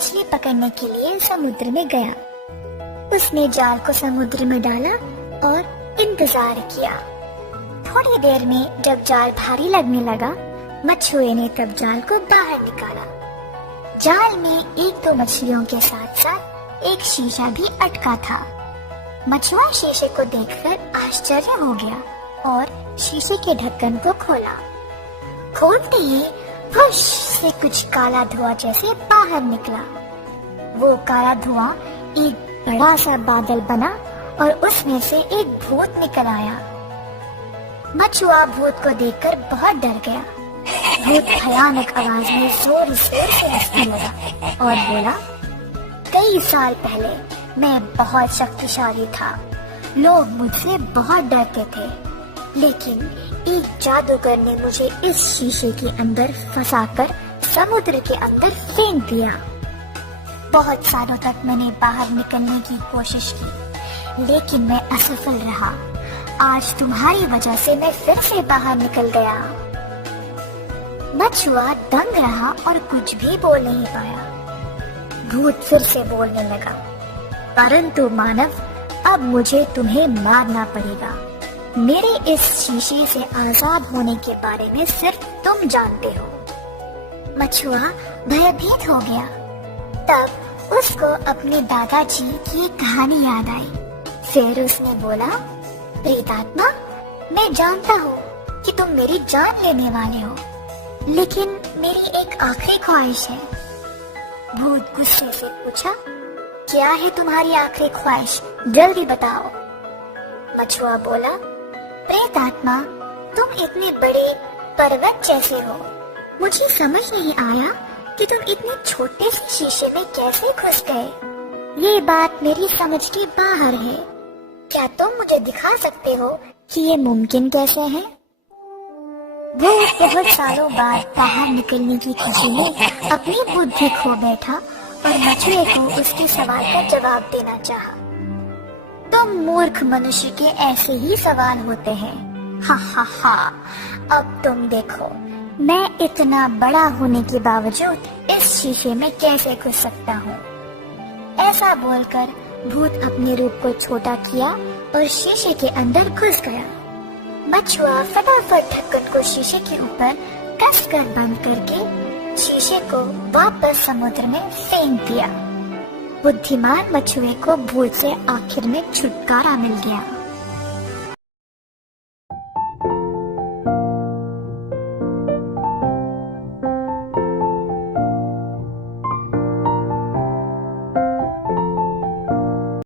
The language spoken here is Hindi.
मछली पकड़ने के लिए समुद्र में गया। उसने जाल को समुद्र में डाला और इंतजार किया। थोड़ी देर में जब जाल भारी लगने लगा, मछुए ने तब जाल को बाहर निकाला। जाल में एक दो मछलियों के साथ साथ एक शीशा भी अटका था। मछुआ शीशे को देखकर आश्चर्य हो गया और शीशे के ढक्कन को खोला। खोलते ही फुश से कुछ काला धुआं जैसे बाहर निकला। वो काला धुआं एक बड़ा सा बादल बना और उसमें से एक भूत निकल आया। मछुआ भूत को देखकर बहुत डर गया। भूत भयानक आवाज में जोर से हंसने लगा और बोला, कई साल पहले मैं बहुत शक्तिशाली था। लोग मुझसे बहुत डरते थे, लेकिन एक जादूगर ने मुझे इस शीशे के अंदर फंसाकर समुद्र के अंदर फेंक दिया। बहुत सालों तक मैंने बाहर निकलने की कोशिश की, लेकिन मैं असफल रहा। आज तुम्हारी वजह से मैं फिर से बाहर निकल गया। मछुआ दंग रहा और कुछ भी बोल नहीं पाया। भूत फिर से बोलने लगा, परंतु मानव, अब मुझे तुम्हें मारना पड़ेगा। मेरे इस शीशे से आजाद होने के बारे में सिर्फ तुम जानते हो। मछुआ भयभीत हो गया। तब उसको अपने दादाजी की एक कहानी याद आई। फिर उसने बोला, प्रेतात्मा, मैं जानता हूँ कि तुम मेरी जान लेने वाले हो, लेकिन मेरी एक आखिरी ख्वाहिश है। भूत गुस्से से पूछा, क्या है तुम्हारी आखिरी ख्वाहिश? जल्दी बताओ। मछुआ बोला, प्रेतात्मा, तुम इतने बड़े पर्वत जैसे हो। मुझे समझ नहीं आया कि तुम इतने छोटे से शीशे में कैसे घुस गए। ये बात मेरी समझ के बाहर है। क्या तुम मुझे दिखा सकते हो कि ये मुमकिन कैसे है? वो बहुत सालों बाद बाहर निकलने की खुशी में अपनी बुद्धि खो बैठा और मछुए को उसके सवाल का जवाब देना चाहा। तुम मूर्ख मनुष्य के ऐसे ही सवाल होते हैं। हा हा हा, अब तुम देखो, मैं इतना बड़ा होने के बावजूद इस शीशे में कैसे घुस सकता हूँ। ऐसा बोलकर भूत अपने रूप को छोटा किया और शीशे के अंदर घुस गया। मछुआ फटाफट ढक्कन को शीशे के ऊपर कसकर बंद करके शीशे को वापस समुद्र में फेंक दिया। बुद्धिमान मछुए को भूत से आखिर में छुटकारा मिल गया।